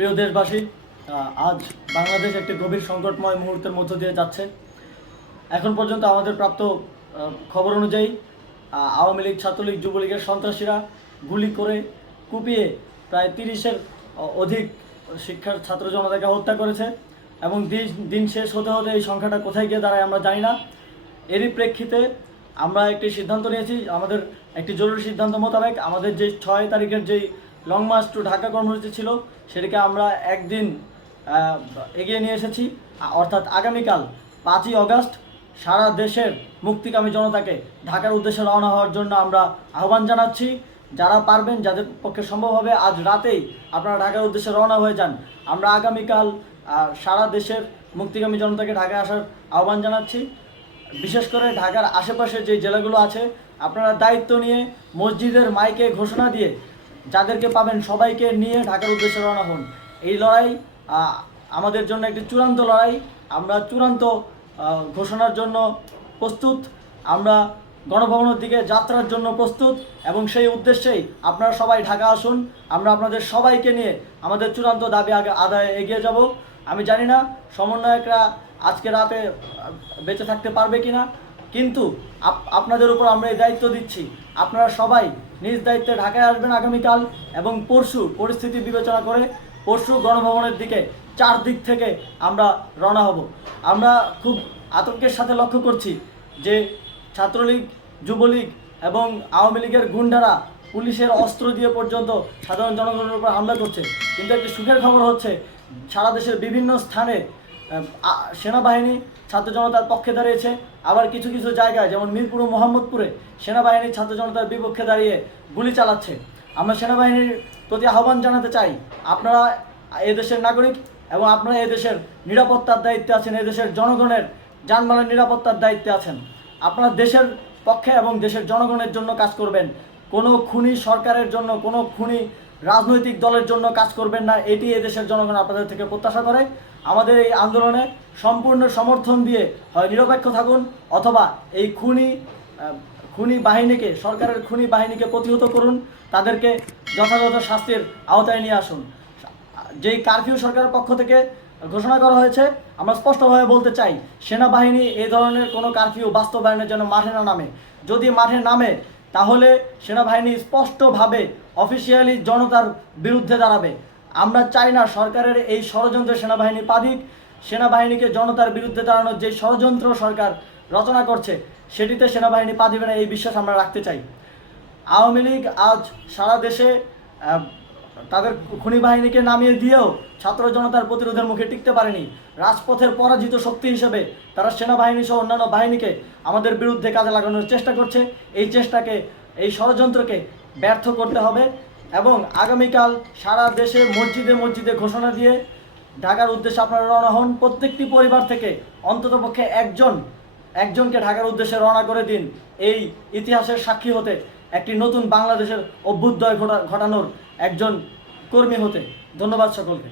প্রিয় দেশবাসী, আজ বাংলাদেশ একটি গভীর সংকটময় মুহূর্তের মধ্য দিয়ে যাচ্ছে। এখন পর্যন্ত আমাদের প্রাপ্ত খবর অনুযায়ী আওয়ামী লীগ, ছাত্রলীগ, যুবলীগের সন্ত্রাসীরা গুলি করে কুপিয়ে প্রায় 30-এর অধিক শিক্ষার ছাত্র জনতাকে হত্যা করেছে এবং দিন শেষ হতে হতে এই সংখ্যাটা কোথায় গিয়ে দাঁড়ায় আমরা জানি না। এরই প্রেক্ষিতে আমরা একটি সিদ্ধান্ত নিয়েছি। আমাদের একটি জরুরি সিদ্ধান্ত মোতাবেক আমাদের যে 6 তারিখের যেই লং মার্চ টু ঢাকা কর্মসূচি ছিল সেটাকে আমরা একদিন এগিয়ে নিয়ে এসেছি, অর্থাৎ আগামীকাল 5ই আগস্ট সারা দেশের মুক্তিকামী জনতাকে ঢাকার উদ্দেশ্যে রওনা হওয়ার জন্য আমরা আহ্বান জানাচ্ছি। যারা পারবেন, যাদের পক্ষে সম্ভব হবে, আজ রাতেই আপনারা ঢাকার উদ্দেশ্যে রওনা হয়ে যান। আমরা আগামীকাল সারা দেশের মুক্তিকামী জনতাকে ঢাকায় আসার আহ্বান জানাচ্ছি। বিশেষ করে ঢাকার আশেপাশে যে জেলাগুলো আছে, আপনারা দায়িত্ব নিয়ে মসজিদের মাইকে ঘোষণা দিয়ে যাদেরকে পাবেন সবাইকে নিয়ে ঢাকার উদ্দেশ্যে রওনা হন। এই লড়াই আমাদের জন্য একটি চূড়ান্ত লড়াই। আমরা চূড়ান্ত ঘোষণার জন্য প্রস্তুত, আমরা গণভবনের দিকে যাত্রার জন্য প্রস্তুত এবং সেই উদ্দেশ্যেই আপনারা সবাই ঢাকা আসুন। আমরা আপনাদের সবাইকে নিয়ে আমাদের চূড়ান্ত দাবি আদায়ে এগিয়ে যাব। আমি জানি না সমন্বয়করা আজকে রাতে বেঁচে থাকতে পারবে কিনা, কিন্তু আপনাদের উপর আমরা এই দায়িত্ব দিচ্ছি। আপনারা সবাই নিজ দায়িত্বে ঢাকায় আসবেন আগামীকাল এবং পরশু পরিস্থিতি বিবেচনা করে পরশু গণভবনের দিকে 4 দিক থেকে আমরা রওনা হব। আমরা খুব আতঙ্কের সাথে লক্ষ্য করছি যে ছাত্রলীগ, যুবলীগ এবং আওয়ামী লীগের গুন্ডারা পুলিশের অস্ত্র দিয়ে পর্যন্ত সাধারণ জনগণের উপর হামলা করছে। কিন্তু একটি সুখের খবর হচ্ছে, সারা দেশের বিভিন্ন স্থানে সেনাবাহিনী ছাত্র জনতার পক্ষে দাঁড়িয়েছে। আবার কিছু কিছু জায়গায় যেমন মিরপুর ও মোহাম্মদপুরে সেনাবাহিনী ছাত্র জনতার বিপক্ষে দাঁড়িয়ে গুলি চালাচ্ছে। আমরা সেনাবাহিনীর প্রতি আহ্বান জানাতে চাই, আপনারা এদেশের নাগরিক এবং আপনারা এদেশের নিরাপত্তার দায়িত্বে আছেন, এদেশের জনগণের যানবাহনের নিরাপত্তার দায়িত্বে আছেন। আপনারা দেশের পক্ষে এবং দেশের জনগণের জন্য কাজ করবেন। কোনো খুনি সরকারের জন্য, কোনো খুনি রাজনৈতিক দলের জন্য কাজ করবেন না। এটি এদেশের জনগণ আপনাদের থেকে প্রত্যাশা করে। আমাদের এই আন্দোলনে সম্পূর্ণ সমর্থন দিয়ে হয় নিরপেক্ষ থাকুন, অথবা এই খুনি বাহিনীকে, সরকারের খুনি বাহিনীকে প্রতিহত করুন, তাদেরকে যথাযথ শাস্তির আওতায় নিয়ে আসুন। যেই কারফিউ সরকারের পক্ষ থেকে ঘোষণা করা হয়েছে, আমরা স্পষ্টভাবে বলতে চাই, সেনাবাহিনী এই ধরনের কোনো কারফিউ বাস্তবায়নের জন্য মাঠে না নামে। যদি মাঠে নামে তাহলে সেনাবাহিনী স্পষ্টভাবে অফিসিয়ালি জনতার বিরুদ্ধে দাঁড়াবে। আমরা চাই না সরকারের এই ষড়যন্ত্র সেনাবাহিনী পা দিক। সেনাবাহিনীকে জনতার বিরুদ্ধে দাঁড়ানোর যে ষড়যন্ত্র সরকার রচনা করছে সেটিতে সেনাবাহিনী পা দিবে না, এই বিশ্বাস আমরা রাখতে চাই। আওয়ামী লীগ আজ সারা দেশে তাদের খুনি বাহিনীকে নামিয়ে দিয়েও ছাত্র জনতার প্রতিরোধের মুখে টিকতে পারেনি। রাজপথের পরাজিত শক্তি হিসেবে তারা সেনাবাহিনী সহ অন্যান্য বাহিনীকে আমাদের বিরুদ্ধে কাজে লাগানোর চেষ্টা করছে। এই চেষ্টাকে, এই ষড়যন্ত্রকে ব্যর্থ করতে হবে এবং আগামীকাল সারা দেশে মসজিদে মসজিদে ঘোষণা দিয়ে ঢাকার উদ্দেশ্যে আপনারা রওনা হন। প্রত্যেকটি পরিবার থেকে অন্ততপক্ষে একজনকে ঢাকার উদ্দেশ্যে রওনা করে দিন, এই ইতিহাসের সাক্ষী হতে, একটি নতুন বাংলাদেশের অভ্যুদয় ঘটানোর একজন কর্মী হতে। ধন্যবাদ সকলকে।